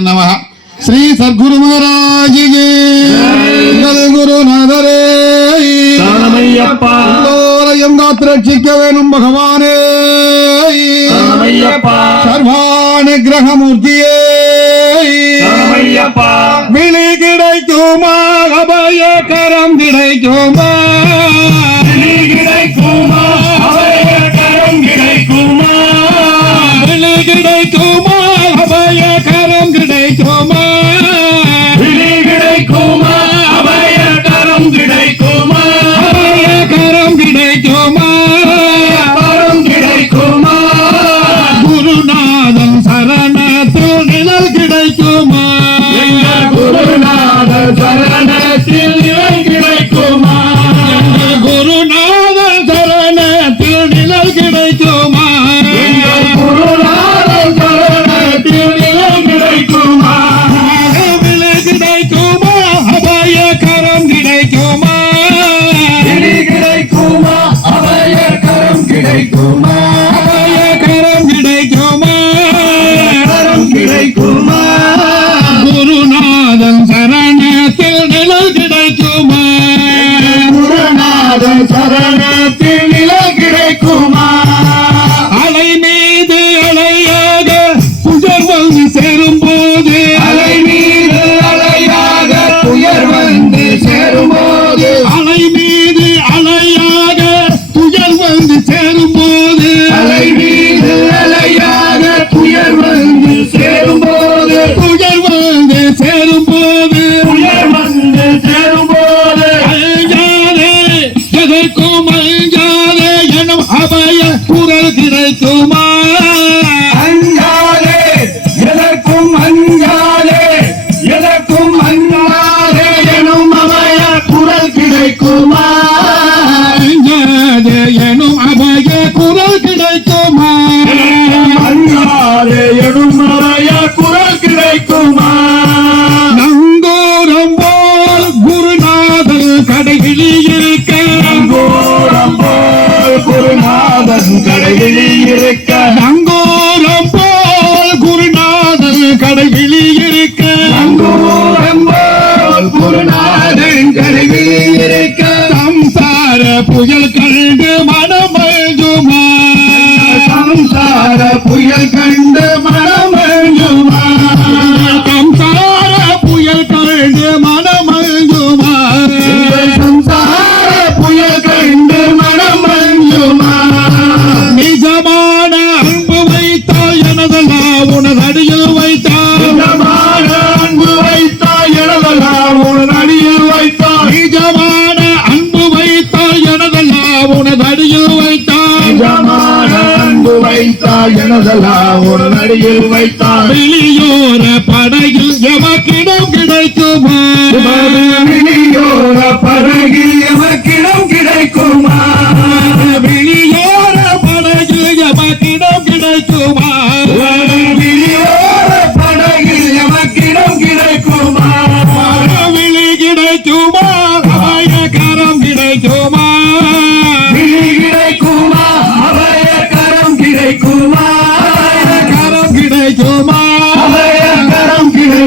நம. ஸ்ரீ சத்குரு மகாராஜிகே குருநாதரே. எல்லோரையும் காத்து ரட்சிக்க வேணும் பகவானே சர்வானுகிரகமூர்த்தியே. விழி கிடைக்குமா? அபய கரம் கிடைக்குமா? குரல் கிடைக்குமா? அஞ்சாலே எதற்கும் அஞ்சாலே எதற்கும் அஞ்சாலே எனும் அவைய குரல் கிடைக்குமா? அஞ்சாலே எனும் அவைய குரல் கிடைக்குமா? அஞ்சாலே எனும் அவைய குரல் கிடைக்குமா? குருநாதன் கடைவிழி இருக்க நங்கோரம் போல் குருநாதன் கடைவிழி இருக்க நங்கோரம் போல் குருநாதன் கடைவிழி இருக்க சம்சார புயல் கண்டு மனமழுதுமா? சம்சார புயல் கண்டு மனமழு வைத்தால் எனதெல்லாம் ஒரு நடியில் வைத்தால் வெளியோர படகில் எமக்கிடம் கிடைக்குமா? வெளியோர படகில் எமக்கிடம் கிடைக்குமா?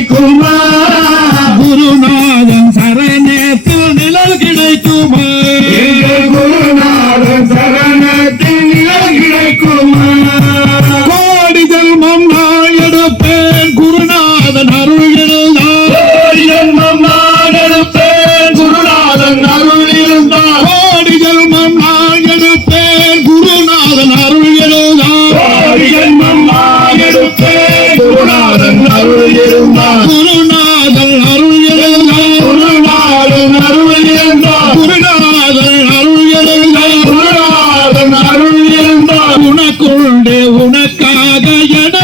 Come on. ಯದ